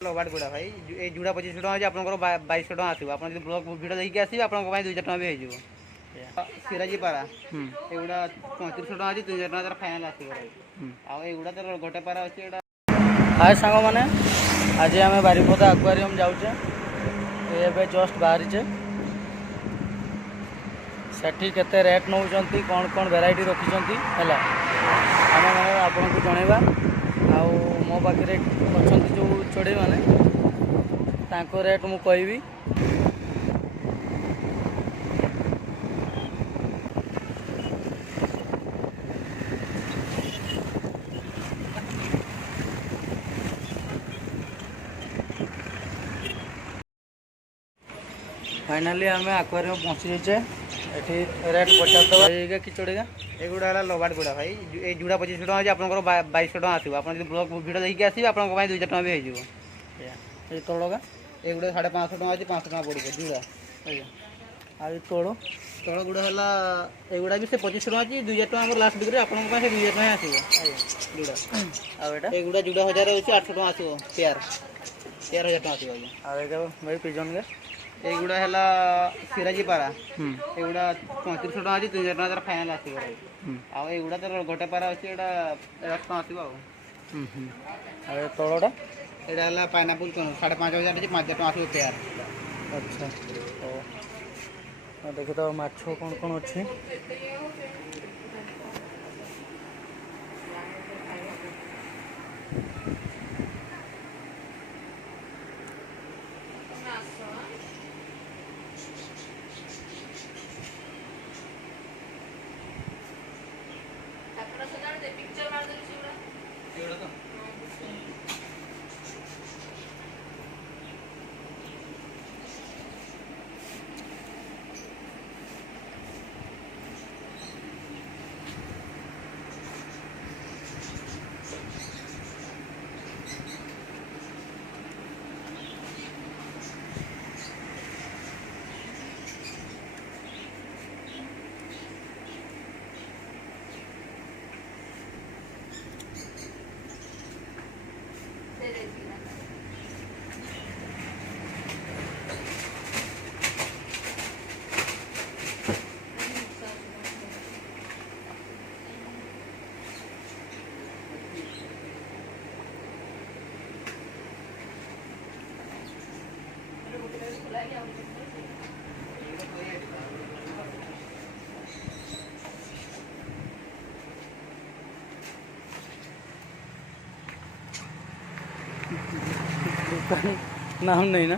लबाड़ गुड़ा भाई ये जुड़ा 2500 टଙ୍କା आप 2200 टଙ୍କା आसो आप ब्लॉक भिड़ देखिए आसवे आप 2000 टଙ୍କା भी हो सिराजी पारा एगुड़ा 3500 टଙ୍କା अच्छी 2000 टଙ୍କା फाइनाल आसो आगुड़ा तो गोटे पारा अच्छी हाय सांग मैंने आज आम बारिपदा आक्वारियम जाऊे ये जस्ट बाहरीचे सेठी केते रेट नौ कौन कौन वेराइटी रखिंट है आम मैंने आपको जनवा आउ मो पाखे अच्छा जो चढ़ई मैंने रेट मु कहबी फाइनाली आम आक्वारियम पहुँची जाइए ये रेट पचार कि चढ़ेगा एगुड़ा है लबाड़ गुड़ा भाई ये जुड़ा 2500 टଙ୍କା अच्छी आप 2200 टଙ୍କା आसो आप ब्लॉक भिड़ देखिए आसवे आप 2000 टଙ୍କା भी हो ये तोड़गा एगुड़ा 550 टଙ୍କା अच्छी 500 टଙ୍କା पड़े जुड़ा आज तोड़ तल गुड़ा है एगुड़ा भी से 2500 टଙ୍କା अच्छी 2000 टଙ୍କା आम लास्ट बिक्री आप 2000 टଙ୍କା आसो जुड़ा एगुड़ा जुड़ा 1000 अच्छी 800 टଙ୍କା आसो पेयर 13000 टଙ୍କା आसो भाई पिजन गे एगुड़ा है सिराजी पारा एगुड़ा 3500 टଙ୍କା अच्छी 2000 टଙ୍କା फाइनाल आसो आगुड़ा तो गोटे पारा अच्छी 1000 टଙ୍କା आसो तलटा यहाँ है पाइनापल 5500 अच्छी 5000 टଙ୍କା आसो पेयर अच्छा देखी तो माछ कौन कौन अच्छी नाम नहीं ना।